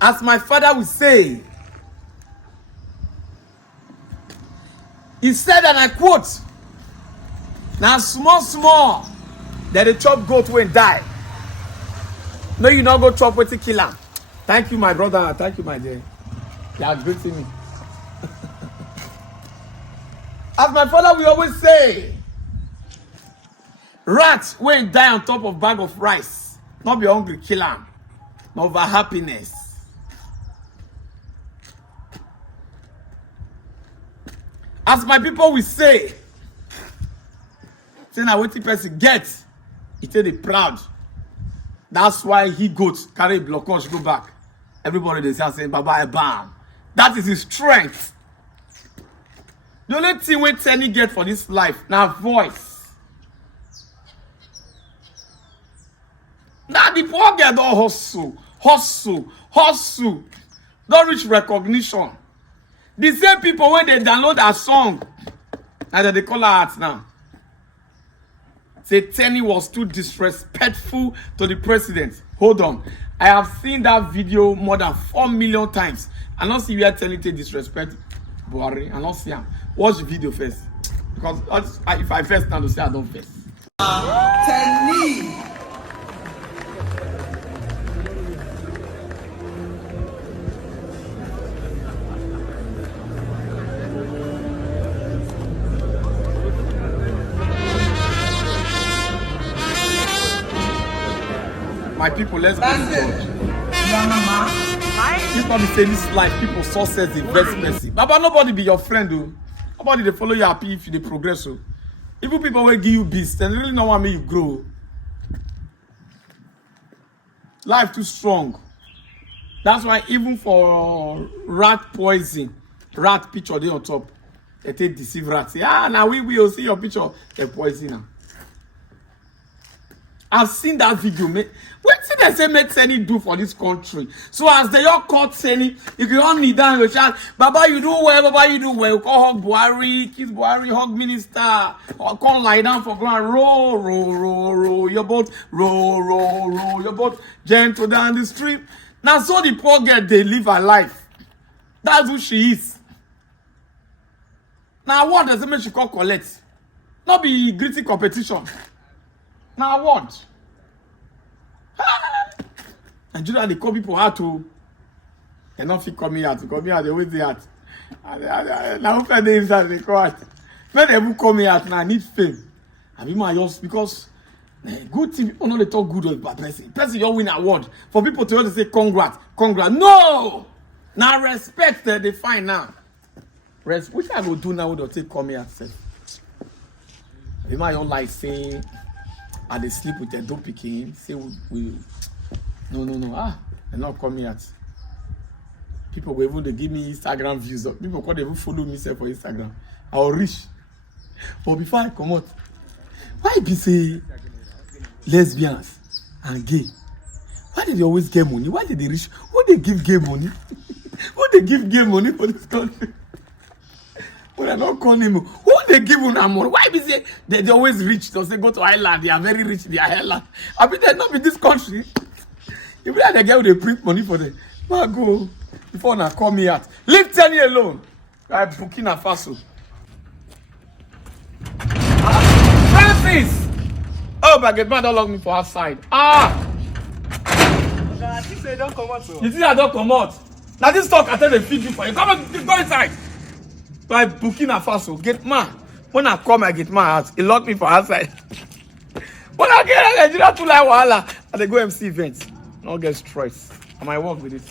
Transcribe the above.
As my father would say, he said, and I quote, now small, that the chop goat won't die. No, you not go chop with the killer. Thank you, my brother. Thank you, my dear. You are greeting me. As my father will always say, rats won't die on top of bag of rice. Not be hungry, kill them. Not over happiness. As my people will say now what the person gets, he tell they proud. That's why he goes carry blockage go back. Everybody they say saying bye bam. That is his strength. The only thing we Teni get for this life now voice. Now the poor girl don't hustle, don't reach recognition. The same people when they download a song, and they call her art now. Say Teni was too disrespectful to the president. Hold on. I have seen that video more than 4 million times. I don't see where Teni take disrespect buhari. I don't see him. Watch the video first. Because if I first now to say I don't first. Teni. My people, let's go to God. If not be saying this life, people success the best person. Baba, nobody be your friend, though. Nobody they follow you happy if you they progress. So. Even people will give you beast and really not want me you grow. Life too strong. That's why even for rat poison, rat picture they on top, they take deceive rats. Say, now we will see your picture, they poison now. I've seen that video. What did they say make Teni do for this country? So as they all caught Teni, you can all kneel down and shout, Baba, you do well, Baba, you do well. Call hug Buhari, kiss Buhari, hug minister. Or come lie down for ground, roll. Your boat, roll. Your boat gentle down the street. Now so the poor girl, they live her life. That's who she is. Now what does it mean she call collect? Not be gritty competition. Now what? Nigeria they call people out to. They not fit call me out. Call me out. They always say out. Now who they inside they call out. When they call me out now, I need fame. I be my yours because good thing people know they talk good or bad person. Person you win award for people to always say congrats. No. Now respect that they find now. Which I go do now? They'll take call me out. Be my own like say. And they sleep with their dope picking. Say we no. They're not coming at. People will even they give me Instagram views. People can't even follow me say for Instagram. I'll reach. But before I come out, why be say lesbians and gay? Why did they always get money? Why did they reach? Who they give gay money? Who they give gay money for this country? When I don't call him, who they give una money? Why be say they always rich? They say go to Ireland, they are very rich, they are Ireland. I mean, they not in this country. If like they get they print money for them, man go before now call me out. Leave Teni alone. I'm Burkina Faso. Francis! Oh, my God, man don't lock me for outside. I think they don't come out. You think I don't come out? Now this talk I tell them feed you for you. Come on, go inside. By Burkina Faso, get man. When I come, I get my house. He locked me for outside. When I get Nigeria to like wahala, and they go MC events. Don't get stressed. I might work with it.